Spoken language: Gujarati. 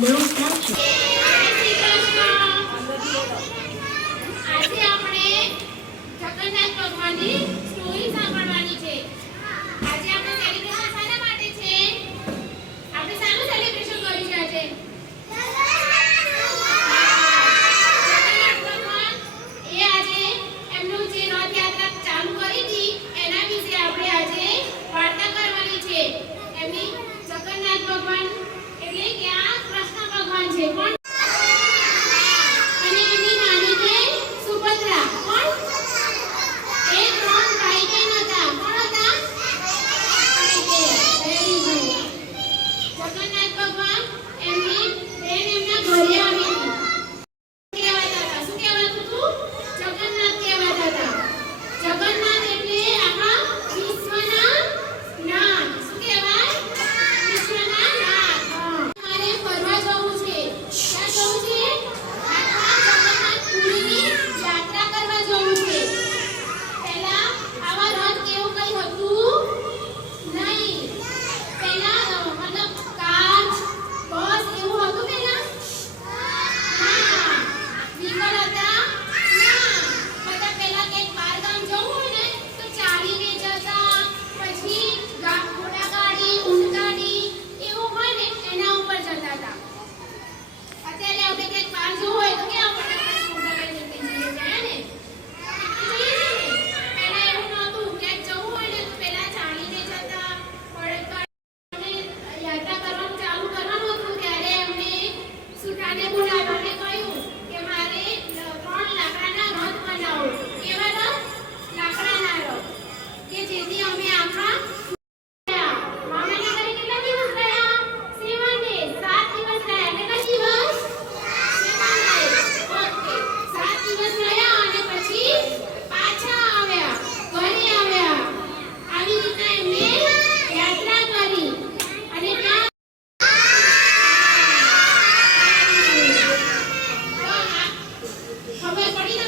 Blue statue. આજે આપણે જગન્નાથ ભગવાનની સ્ટોરી સાંભળવાની છે. આજે આપણે સેલિબ્રેશન શાના માટે છે? આપણે શાનું સેલિબ્રેશન કર્યું છે આજે? જગન્નાથ ભગવાન એ આજે એમનું જે રથયાત્રા ચાલુ કરી હતી એના વિશે આપણે આજે વાર્તા કરવાની છે. એમની જગન્નાથ ભગવાન એટલે કે આ કૃષ્ણ ભગવાન છે. કોણ? અને એની નાની બેન સુભદ્રા. કોણ? એ ત્રણ ભાઈ બહેન હતા. કોણ હતા? ભાઈ બહેન. Very good. જગન્નાથ ભગવાન એમની બેન એમના ઘરે આવી હતી. કહેવાતા હતા. શું કહેવાતું હતું? જગન્નાથ કહેવાતા હતા. જગન્નાથ એટલે આખા વિશ્વના નાથ. શું કહેવાય? વિશ્વના નાથ. મારે ફરવા જવું છે. ક્યાં જવું છે? આખા જગન્નાથપુરીની યાત્રા કરવા જવું છે. પહેલા આવા રથ કેવું કઈ હતું નહીં. પહેલા મતલબ કાર, બસ એવું હતું પહેલા? ના. વ્હીકલ હતા? ના. બધા પહેલા કંઈક બહાર ગામ જવું હોય ને તો ચાલીને જતા, પછી ઘોડાગાડી, ઊંટગાડી એવું હોય ને એના ઉપર જતા હતા. અત્યારે આપણે કંઈક બહાર જવું હોય તો ક્યાં ફટાફટ સ્કૂટર લઈને નીકળી જઈએ છીએ, હે ને? પહેલા એવું નહોતું. ક્યાંક જવું હોય ને તો પહેલા ચાલીને જતા, યાત્રા કરવાનું ચાલુ કરવાનું હતું ત્યારે એમને સુટાને બોલાવ્યાને કહ્યું કે મારે 3 લાકડાના રથ બનાવો. કેવા રથ? લાકડાના રથ. કે જેથી અમે આખા મામાના ઘરે કેટલા દિવસ રહ્યા? 7 days. 7 દિવસ રહ્યા. કેટલા દિવસ? 7 days. ઓકે. 7 દિવસ રહ્યા અને પછી પાછા આવ્યા. ઘરે આવ્યા. આવી રીતના એમને યાત્રા કરી અને ત્યાં ખબર પડી